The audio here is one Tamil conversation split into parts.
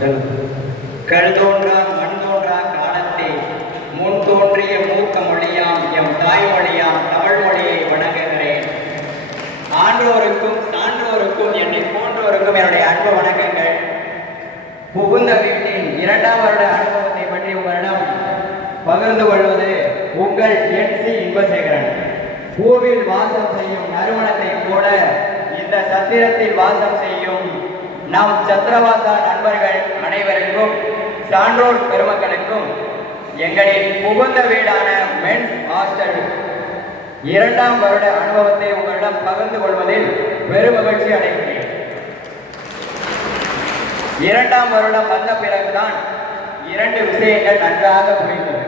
கல் தோன்றா மண் தோன்றா காலத்தே முன் தோன்றிய மூக்க மொழியாம் எம் தாய்மொழியாம் தமிழ் மொழியை வணங்குகிறேன். ஆன்றோருக்கும் சான்றோருக்கும் என்னை போன்றோருக்கும் என்னுடைய அன்பு வணக்கங்கள். புகுந்த வீட்டின் 2ஆம் வருட அனுபவத்தை பற்றி உங்களிடம் பகிர்ந்து கொள்வது உங்கள் என்.சி. இன்பசேகரன். பூவில் வாசம் செய்யும் நறுமணத்தை போல இந்த சத்திரத்தில் வாசம் செய்யும் நம் சத்திரவாசா நண்பர்கள் அனைவருக்கும் சான்றோர் பெருமக்களுக்கும் எங்களின் புகுந்த வீடான மென்ஸ் ஹாஸ்டல் 2ஆம் வருட அனுபவத்தை உங்களிடம் பகிர்ந்து கொள்வதில் பெரும் மகிழ்ச்சி அடைகிறேன். 2ஆம் வருடம் வந்த பிறகுதான் 2 விஷயங்கள் நன்றாக புரிந்தது.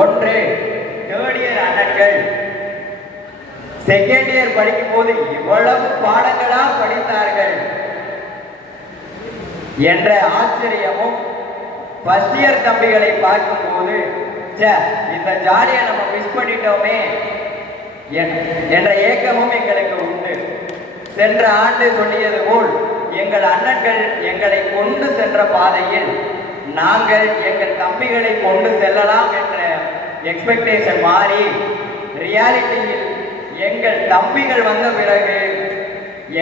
ஒன்று, தேர்ட் இயர் அண்ணன்கள் செகண்ட் இயர் படிக்கும் போது இவ்வளவு பாடங்களா படித்தார்கள் என்ற ஆச்சரியமும், ஃபர்ஸ்ட் இயர் தம்பிகளை பார்க்கும் போது இந்த ஜாலியை நம்ம மிஸ் பண்ணிட்டோமே என்ற ஏக்கமும் எங்களுக்கு உண்டு. சென்ற ஆண்டு சொல்லியது போல் எங்கள் அண்ணன்கள் எங்களை கொண்டு சென்ற பாதையில் நாங்கள் எங்கள் தம்பிகளை கொண்டு செல்லலாம் என்ற எக்ஸ்பெக்டேஷன் மாறி ரியாலிட்டியில் எங்கள் தம்பிகள் வந்த பிறகு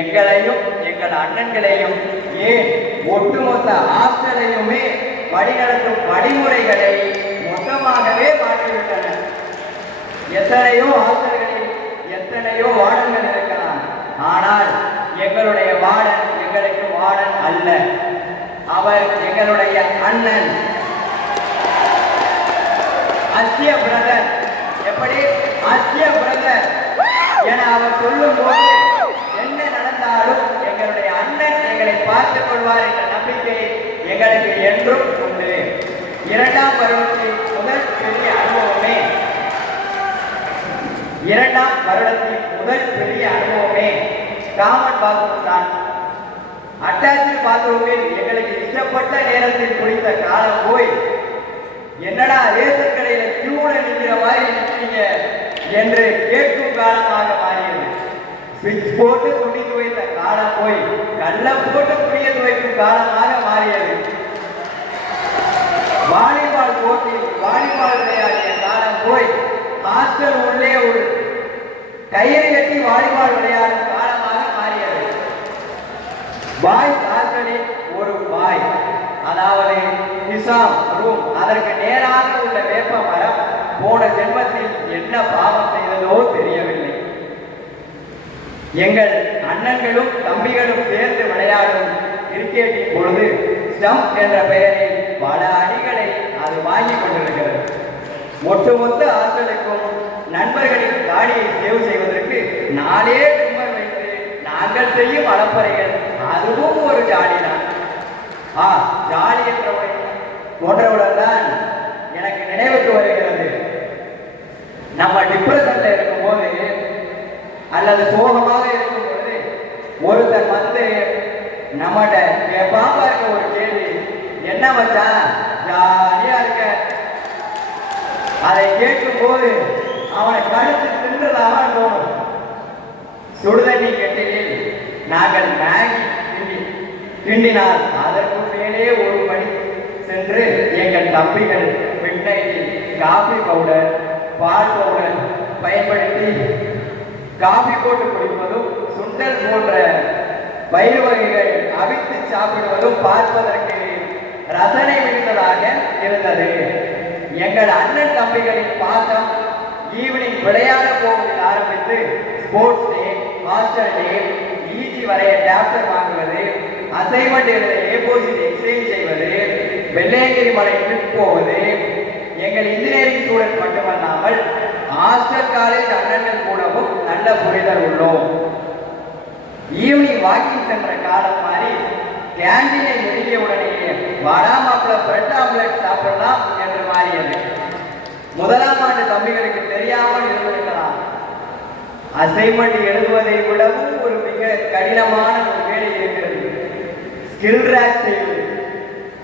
எங்களையும் எங்கள் அண்ணன்களையும் ஏன் ஒட்டுமொத்த ஹாஸ்டலையுமே வழிநடத்தும் வழிமுறைகளை மொத்தமாகவே மாற்றிவிட்டன. எத்தனையோ ஹாஸ்டல்களில் எத்தனையோ வார்டன்கள் இருக்கலாம், ஆனால் எங்களுடைய வார்டன் எங்களுக்கு வார்டன் அல்ல, அவர் எங்களுடைய அண்ணன், அஸ்ய பிரதர். எப்படி அஸ்ய பிரதர் என அவர் சொல்லும் போது என்ன நடந்தாலும் எங்களுடைய அண்ணன் எங்களை பார்த்துக் கொள்வார் என்ற நம்பிக்கை எங்களுக்கு என்றும் உண்டு. 2ஆம் வருடத்தின் முதல் பெரிய அனுபவமே 2ஆம் வருடத்தின் முதல் பெரிய அனுபவமே காமன் பாத்ரூம் தான். அட்டாச்சு பாத்ரூமில் எங்களுக்கு இஷ்டப்பட்ட நேரத்தில் குளித்த காலம் போய் என்னடா ரேஷன் கடையில் கியூல நிற்கிற மாதிரி நிற்கிறீங்க என்று கேட்கும் காலமாக மாறியது. ஸ்விட்ச் போட்டு துணி துவைத்த காலம் போய் கல்லம் போட்டு துணியை துவைக்கும் காலமாக மாறியது. வாலிபால் போட்டியில் வாலிபால் விளையாடிய காலம் போய் ஹாஸ்டல் உள்ளே ஒரு கயிறு கட்டி வாலிபால் விளையாடும் காலமாக மாறியது. பாய்ஸ் ஹாஸ்டலில் ஒரு பாய், அதாவது நிசாம் ரூம், அதற்கு நேராக உள்ள வேப்ப மரம் போன ஜென்மத்தில் என்ன பாவம் செய்ததோ தெரியவில்லை. எங்கள் அண்ணன்களும் தம்பிகளும் சேர்ந்து விளையாடும் கிரிக்கெட்டின் பொழுது ஸ்டம்ப் என்ற பெயரில் பல அடிகளை அது வாங்கி கொண்டிருக்கிறது. ஒட்டுமொத்த ஆற்றலுக்கும் நண்பர்களின் காடியை சேவ் செய்வதற்கு 4 ட்ரிம்மர் வைத்து நாங்கள் செய்யும் அலப்பறைகள் அதுவும் ஒரு ஜாலிதான். ஜாலி போன்றவுடன் தான் எனக்கு நினைவுக்கு வருகிறது, நம்ம டிப்ரெஷன்ல இருக்கும்போது அல்லது சோகமாக இருக்கும்போது ஒருத்தர் வந்து நம்மகிட்ட கேட்பாம இருக்க ஒரு கேள்வி, என்ன வச்சான் ஜாலியா இருக்க. அதை கேட்கும் போது அவனை கழுத்து தின்றதாக தோணும். சுடுதண்ணி கெட்டிலில் நாங்கள் மேகி கிண்டினால் அதற்கு மேலே ஒரு மணி சென்று எங்கள் தம்பிகள் மிட்நைட்டில் காபி பவுடர் பால் பவுடர் பயன்படுத்தி காபி போட்டு குடிப்பதும் சுண்டல் போன்ற பயிர் வகைகள் அவித்து சாப்பிடுவதும் பார்ப்பதற்கு ரசனை மிகுந்ததாக இருந்தது. எங்கள் அண்ணன் தம்பிகளின் பாசம் ஈவினிங் விளையாட போவதில் ஆரம்பித்து ஸ்போர்ட்ஸ் டே, ஹாஸ்டல் டே, ஈஜி வரைய டேப்டர் வாங்குவது, அசைன்மெண்ட் எழுத ஏபோசிட் எக்ஸ்சேஞ்ச் செய்வது, வெள்ளையங்கிரி மலை ட்ரிப் போவது, எங்கள் இன்ஜினியரிங் ஸ்டூடெண்ட்ஸ் மட்டுமல்லாமல் ஹாஸ்டல் காலேஜ் அண்ணன்கள் கூடவும் நல்ல புரிதல் உள்ளோம். ஈவினிங் வாக்கிங் சென்ற காலம் மாதிரி கேண்டீனை நெருங்கிய உடனேயே வாடாமாப்பிள பிரெட் ஆம்லெட் சாப்பிடலாம் என்று மாறியது. 1ஆம் ஆண்டு தம்பிகளுக்கு தெரியாமல் இருந்திருக்கலாம், அசைன்மெண்ட் எழுதுவதை விடவும் ஒரு மிக கடினமான ஒரு வேலை இருக்கிறது, ஸ்கில் ரேக் செய்வது.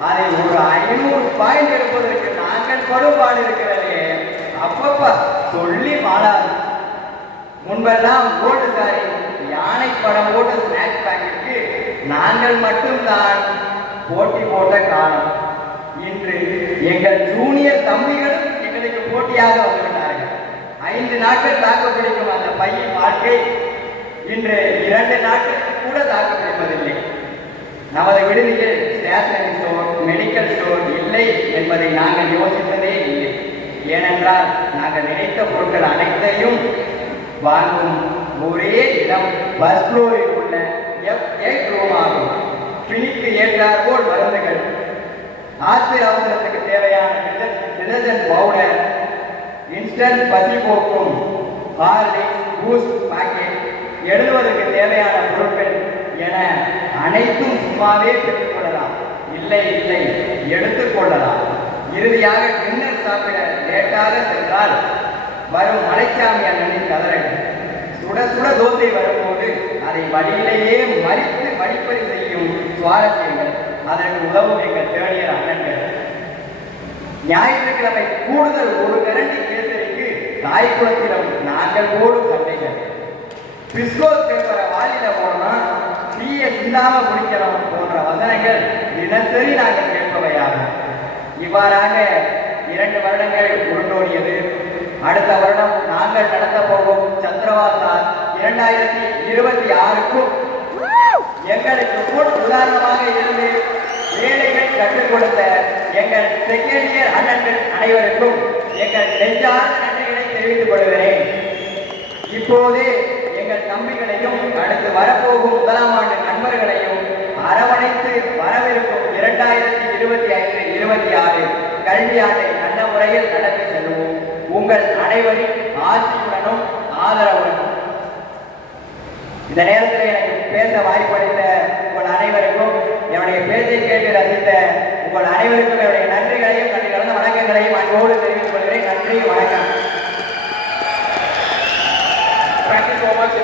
அதை ஒரு 500 பாயிண்ட் எடுப்பதற்கு நாங்கள் படுபாடு இருக்கிறதே, அப்பப்பா சொல்லி மாறாது. முன்பெல்லாம் ஓட்டு சாரி யானை படம் போட்டு ஸ்நாக்ஸ் பேக்கிற்கு நாங்கள் மட்டும்தான் போட்டி போட்ட காலம். இன்று எங்கள் ஜூனியர் தம்பிகளும் எங்களுக்கு போட்டியாக வந்துவிட்டார்கள். 5 நாட்கள் தாக்கு பிடிக்கும் அந்த பையன் வாழ்க்கை இன்று 2 நாட்கள் கூட தாக்கு பிடிப்பதில்லை. நமது விடுதியில் ஸ்டேஷனரி ஸ்டோர், மெடிக்கல் ஸ்டோர் இல்லை என்பதை நாங்கள் யோசித்ததே இல்லை. ஏனென்றால் நாங்கள் நினைத்த பொருட்கள் அனைத்தையும் வாங்கும் ஒரே இடம் பஸ் ஃப்ளோரில் உள்ள F8 ரூம் ஆகும். பிணிக்கு ஏற்றார் போல் மருந்துகள், ஆத்திர அவசரத்துக்கு தேவையான டிடர்ஜென்ட் பவுடர், இன்ஸ்டன்ட் பசி போக்கும் ஹார்லிக்ஸ், பூஸ்ட் பாக்கெட், எழுதுவதற்கு தேவையான பொருட்கள் என அனைத்தும் சும்மாவே பெற்றுக்கொள்ளலாம். இல்லை இல்லை, எடுத்துக்கொள்ளலாம். இறுதியாக டின்னர் சாப்பிட லேட்டாக சென்றால் வரும் மலைச்சாமி அண்ணனின் கதறல். சுட சுட தோசை வரும்போது அதை வழியிலேயே மறித்து வழிப்பறி செய்யும் சுவாரஸ்யங்கள், அதற்கு உதவும் எங்கள் தேடியர் அண்ணன்கள். ஞாயிற்றுக்கிழமை கூடுதல் ஒரு கரண்டி கேசரிக்கு தாய்க்குளத்திலும் நாங்கள் போடும் சண்டைகள். பிஸ்கோ பேப்பரை வாலில போனோம்னா டீயை சிந்தாம குடிக்கலாம் போன்ற வசனங்கள் தினசரி நாங்கள் கேட்பவையாகும். இவ்வாறாக 2 வருடங்கள் உருண்டோடியது. அடுத்த வருடம் நாங்கள் நடத்த போகும் சந்திரவாசா 2026க்கும் எங்களுக்கு முன் உதாரணமாக இருந்து வேலைகள் கற்றுக் கொடுத்த எங்கள் செகண்ட் இயர் அண்ணன்கள் அனைவருக்கும் எங்கள் நெஞ்சார்ந்த நன்றிகளை தெரிவித்துக் கொள்கிறேன். இப்போது எங்கள் தம்பிகளையும் அடுத்து வரப்போகும் 1ஆம் ஆண்டு நண்பர்களையும் அரவணைத்து வரவிருக்கும் 2025-26 கல்வியாண்டை நல்ல முறையில் நடத்தி செல்வோம். உங்கள் அனைவரின் ஆசையுடனும் ஆதரவுடனும். இந்த நேரத்தில் எனக்கு பேச வாய்ப்பளித்த உங்கள் அனைவருக்கும், என்னுடைய பேச்சை கேட்டு ரசித்த உங்கள் அனைவருக்கும் என்னுடைய நன்றிகளையும் நன்றி கலந்த வணக்கங்களையும் அன்போடு தெரிவித்துக் கொள்கிறேன். நன்றி, வணக்கம். Thank you so much.